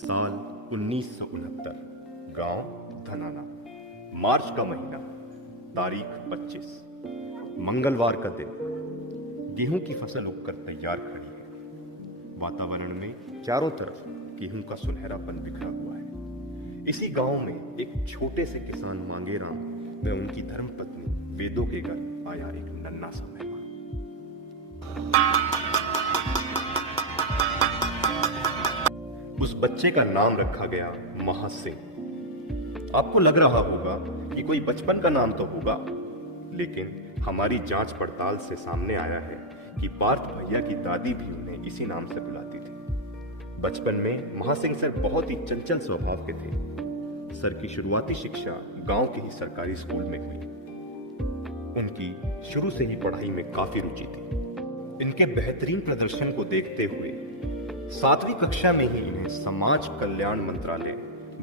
साल 1969, गांव धनाना, मार्च का महीना, तारीख 25, मंगलवार का दिन। गेहूं की फसल उगकर तैयार खड़ी है। वातावरण में चारों तरफ गेहूं का सुनहरापन बिखरा हुआ है। इसी गांव में एक छोटे से किसान मांगेराम व उनकी धर्मपत्नी वेदों के घर आया एक नन्हा सा मेहमान। उस बच्चे का नाम रखा गया महासिंह। आपको लग रहा होगा कि कोई बचपन का नाम तो होगा, लेकिन हमारी जांच पड़ताल से सामने आया है कि पार्थ भैया की दादी भी उन्हें इसी नाम से बुलाती थी। बचपन में महासिंह सर बहुत ही चंचल स्वभाव के थे। सर की शुरुआती शिक्षा गांव के ही सरकारी स्कूल में हुई। उनकी शुरू से ही पढ़ाई में काफी रुचि थी। इनके बेहतरीन प्रदर्शन को देखते हुए 7वीं कक्षा में ही इन्हें समाज कल्याण मंत्रालय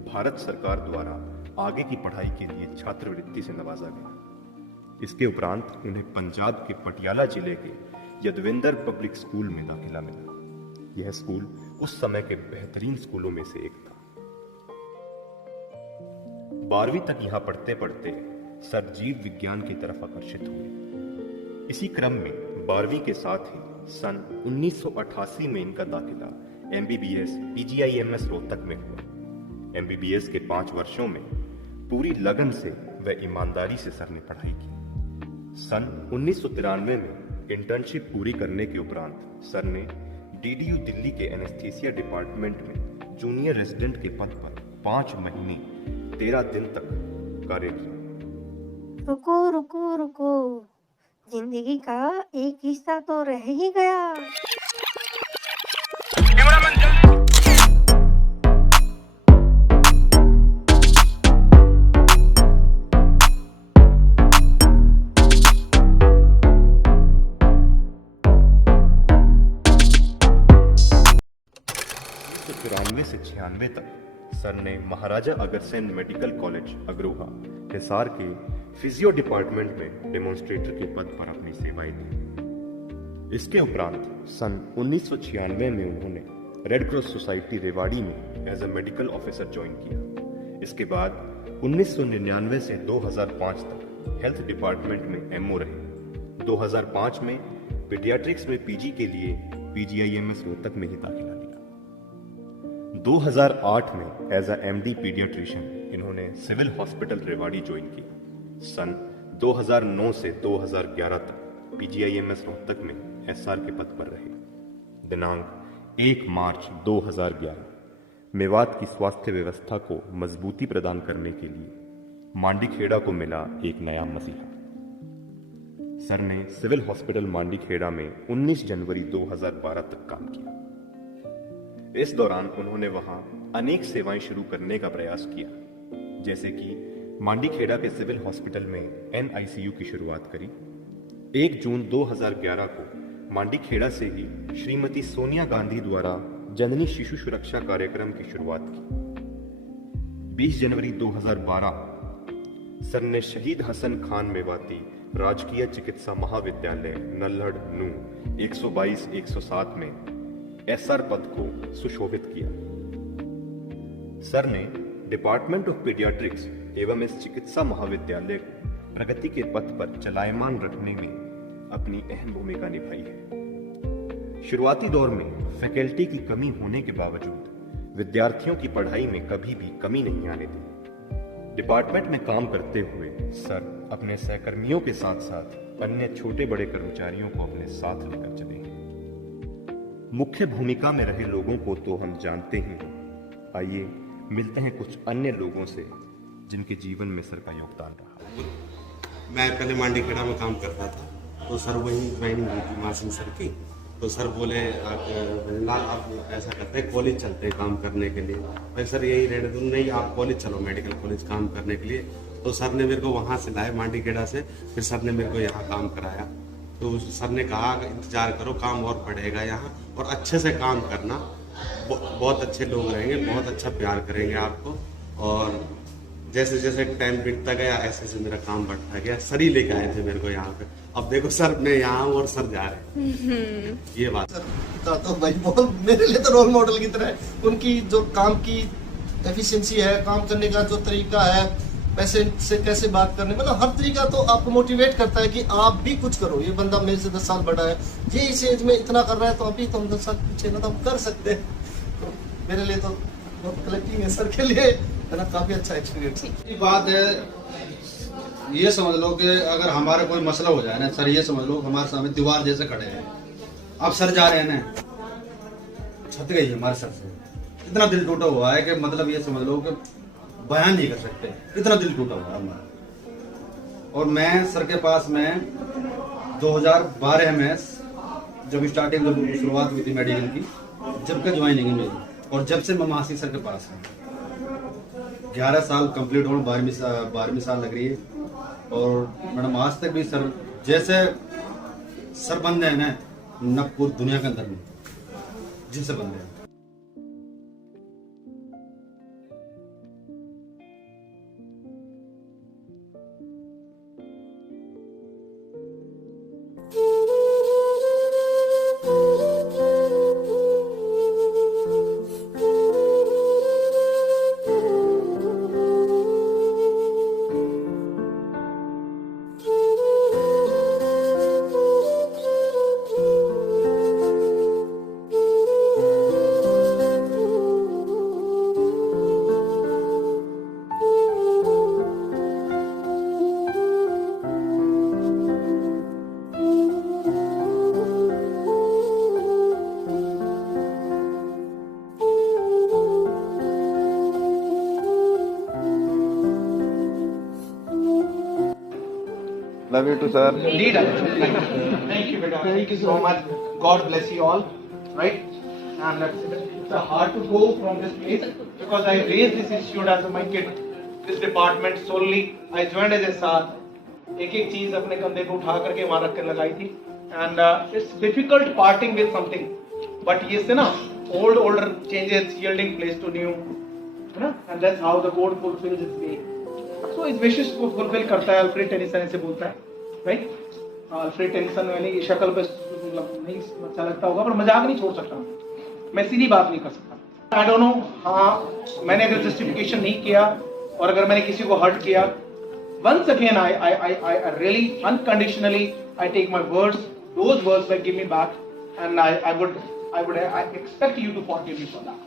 भारत सरकार द्वारा आगे की पढ़ाई के लिए छात्रवृत्ति से नवाजा गया। इसके उपरांत उन्हें पंजाब के पटियाला जिले के यदविंदर पब्लिक स्कूल में दाखिला मिला। यह स्कूल उस समय के बेहतरीन स्कूलों में से एक था। 12वीं तक यहां पढ़ते पढ़ते सर जीव विज्ञान की तरफ आकर्षित हुए। इसी क्रम में 12वीं के साथ ही सन 1988 में इनका दाखिला MBBS PGIMS रोहतक में हुआ। MBBS के 5 वर्षों में पूरी लगन से व ईमानदारी से सर ने पढ़ाई की। सन 1993 में इंटर्नशिप पूरी करने के उपरांत सर ने DDU दिल्ली के एनेस्थीसिया डिपार्टमेंट में जूनियर रेजिडेंट के पद पर 5 महीने 13 दिन तक कार्य किया। रुको रुको रुको, जिंदगी का एक हिस्सा तो रह ही गया। से 96 तक सर ने महाराजा अग्रसेन मेडिकल कॉलेज अग्रोहा हिसार के फिजियो डिपार्टमेंट में डेमोन्स्ट्रेटर के पद पर अपनी सेवाएं दी। इसके उपरांत सन 1996 में उन्होंने रेड क्रॉस सोसाइटी रेवाड़ी में as a medical officer join किया। इसके बाद 1999 से 2005 तक हेल्थ डिपार्टमेंट में एमओ रहे। 2005 में पीडियाट्रिक्स में पीजी के लिए PGIMS रोहतक में ही दाखिला लिया। 2008 में एज ए MD पीडियाट्रिशियन इन्होंने सिविल हॉस्पिटल रेवाड़ी ज्वाइन किया। सन 2009 से 2011 तक PGIMS रोहतक में SR के पद पर रहे। दिनांक 1 मार्च 2011 मेवात की स्वास्थ्य व्यवस्था को मजबूती प्रदान करने के लिए मांडीखेड़ा को मिला एक नया मसीहा। सर ने सिविल हॉस्पिटल मांडीखेड़ा में 19 जनवरी 2012 तक काम किया। इस दौरान उन्होंने वहां अनेक सेवाएं शुरू करने का प्रयास किया, जैसे कि मांडीखेड़ा के सिविल हॉस्पिटल में NICU की शुरुआत करी। 1 जून 2011 को मांडीखेड़ा से ही श्रीमती सोनिया गांधी द्वारा जननी शिशु सुरक्षा कार्यक्रम की शुरुआत की। 20 जनवरी 2012 सर ने शहीद हसन खान मेवाती राजकीय चिकित्सा महाविद्यालय नल्हड़ नू 122-107 में SR पद को सुशोभित किया। सर ने डिपार्टमेंट ऑफ पीडियाट्रिक्स एवं इस चिकित्सा महाविद्यालय को प्रगति के पथ पर चलायमान रखने में अपनी अहम भूमिका निभाई है। शुरुआती दौर में फैकल्टी की कमी होने के बावजूद विद्यार्थियों की पढ़ाई में कभी भी कमी नहीं आने दी। डिपार्टमेंट में काम करते हुए सर अपने सहकर्मियों के साथ साथ अन्य छोटे बड़े कर्मचारियों को अपने साथ लेकर चले हैं। मुख्य भूमिका में रहे लोगों को तो हम जानते ही हैं। आइए मिलते हैं कुछ अन्य लोगों से जिनके जीवन में सर का योगदान रहा। मैं पहले मांडीखेड़ा में काम करता था, तो सर वहीं ट्रेनिंग हुई थी मासिंह सर की। तो सर बोले लाल आप ऐसा करते हैं, कॉलेज चलते हैं काम करने के लिए। भाई सर यही रहने दूँ, नहीं आप कॉलेज चलो, मेडिकल कॉलेज काम करने के लिए। तो सर ने मेरे को वहाँ से लाए मांडीखेड़ा से, फिर सर ने मेरे को यहाँ काम कराया। तो सर ने कहा इंतजार करो, काम और बढ़ेगा यहाँ, और अच्छे से काम करना, बहुत अच्छे लोग रहेंगे, बहुत अच्छा प्यार करेंगे आपको, और जैसे जैसे टाइम बीतता गया ऐसे ऐसे मेरा काम बढ़ता गया। सर ही लेके आए थे मेरे को यहाँ पे। अब देखो सर मैं यहाँ हूँ और सर जा रहे हैं। ये बात का तो भाई बहुत मेरे लिए तो रोल मॉडल की तरह है। उनकी जो काम की एफिशिएंसी है, काम करने का जो तरीका है, पैसे से कैसे बात करने, मतलब हर तरीका तो आपको मोटिवेट करता है कि आप भी कुछ करो। ये बंदा मेरे से 10 साल बड़ा है, ये इस एज में इतना कर रहा है, तो अभी तो हम 10 साल पीछे ना तो हम कर सकते हैं। तो मेरे लिए तो बहुत कलेक्टिंग है सर के लिए, है ना, काफी अच्छा एक्सपीरियंस है। बात है, ये समझ लो कि अगर हमारा कोई मसला हो जाए ना सर, ये समझ लो हमारे सामने दीवार जैसे खड़े हैं। अब सर जा रहे हैं ना, छत गई हमारे सर से, इतना दिल टूटा हुआ है कि मतलब ये समझ लो कि बयान नहीं कर सकते, इतना दिल टूटा हुआ है हमारा। और मैं सर के पास में 2012 में जब स्टार्टिंग जब शुरुआत हुई थी मेडिकल की, जब का ज्वाइनिंग है मेरी, और जब से मैं मासी सर के पास हूँ 11 साल कंप्लीट होने, 12वीं साल लग रही है। और मैडम आज तक भी सर जैसे सर बंदे हैं ना, न पूरी दुनिया के अंदर में जिनसे बंदे हैं। Love you too, sir. Indeed, thank you, Beta. Thank you so much. God bless you all. Right? And it's hard to go from this place because I raised this institute as my kid. This department solely. I joined as a SAR. एक एक चीज अपने कंधे पे उठा करके वहां रख कर लगाई थी. And it's difficult parting with something. But ये से ना older changes yielding place to new. है ना? And that's how the code fulfills its way. So इस विशेष को फुलफिल करता है। अल्फ्रेड टेनिसन ऐसे बोलता है, राइट? अल्फ्रेड टेनिसन मैंने ये शक्ल पे मतलब नहीं अच्छा लगता होगा, पर मजाक नहीं छोड़ सकता, मैं सीधी बात नहीं कर सकता। आई डोंट नो, हाँ मैंने अगर जस्टिफिकेशन नहीं किया और अगर मैंने किसी को हर्ट किया, once again I really unconditionally I take my words, those words that give me back, and I would expect you to forgive me for that.